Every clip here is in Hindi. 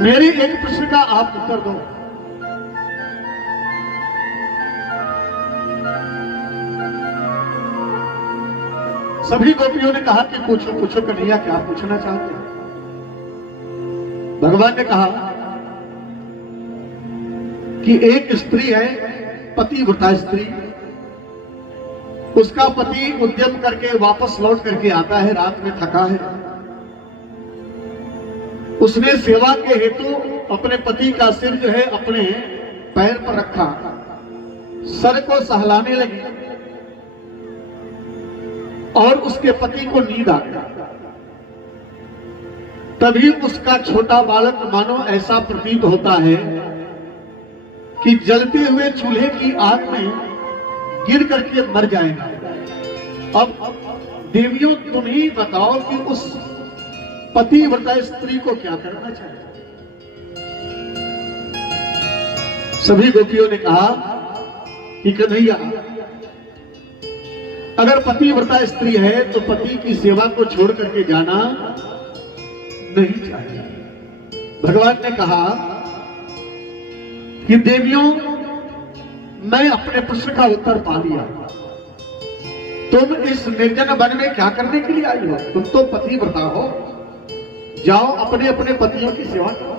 मेरे एक प्रश्न का आप उत्तर दो। सभी गोपियों ने कहा कि पूछो पूछो कन्हैया, क्या पूछना चाहते हैं। भगवान ने कहा कि एक स्त्री है, पतिव्रता स्त्री, उसका पति उद्यम करके वापस लौट करके आता है, रात में थका है। उसने सेवा के हेतु अपने पति का सिर जो है अपने पैर पर रखा, सर को सहलाने लगी और उसके पति को नींद आ गया। तभी उसका छोटा बालक मानो ऐसा प्रतीत होता है कि जलते हुए चूल्हे की आग में गिर करके मर जाएगा। अब देवियों तुम ही बताओ कि उस पतिव्रता स्त्री को क्या करना चाहिए। सभी गोपियों ने कहा कि कन्हैया, अगर पतिव्रता स्त्री है तो पति की सेवा को छोड़ करके जाना नहीं चाहिए। भगवान ने कहा कि देवियों, मैं अपने प्रश्न का उत्तर पा लिया। तुम इस निर्जन वन में क्या करने के लिए आई हो? तुम तो पतिव्रता हो, जाओ अपने अपने पतियों की सेवा करो।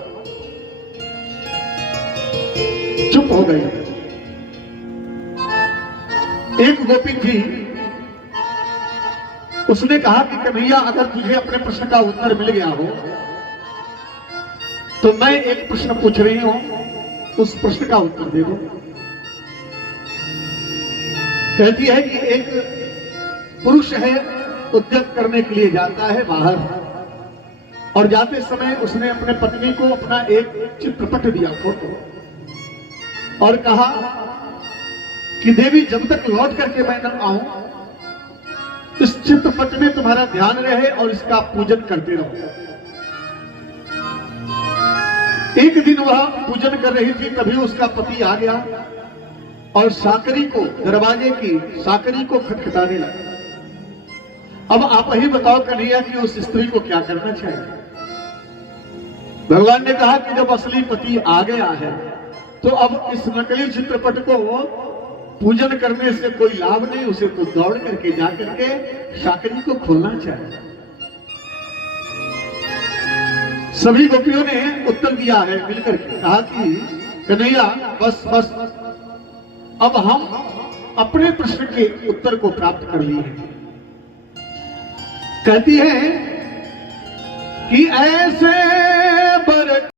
चुप हो गई। एक गोपी थी, उसने कहा कि कन्हैया, अगर तुझे अपने प्रश्न का उत्तर मिल गया हो तो मैं एक प्रश्न पूछ रही हूं, उस प्रश्न का उत्तर दे दो। कहती है कि एक पुरुष है, उद्योग करने के लिए जाता है बाहर, और जाते समय उसने अपने पत्नी को अपना एक चित्रपट दिया, फोटो, और कहा कि देवी, जब तक लौट करके मैं न आऊं, इस चित्रपट में तुम्हारा ध्यान रहे और इसका पूजन करते रहो। एक दिन वह पूजन कर रही थी, तभी उसका पति आ गया और साकरी को, दरवाजे की साकरी को खटखटाने लगा। अब आप ही बताओ कन्हैया कि उस स्त्री को क्या करना चाहिए। भगवान ने कहा कि जब असली पति आ गया है तो अब इस नकली चित्रपट को पूजन करने से कोई लाभ नहीं, उसे तो दौड़ करके जाकर के साकरी को खोलना चाहिए। सभी गोपियों ने उत्तर दिया है मिलकर के, कहा कि कन्हैया, बस बस, अब हम अपने प्रश्न के उत्तर को प्राप्त कर लिए हैं। कहती है कि ऐसे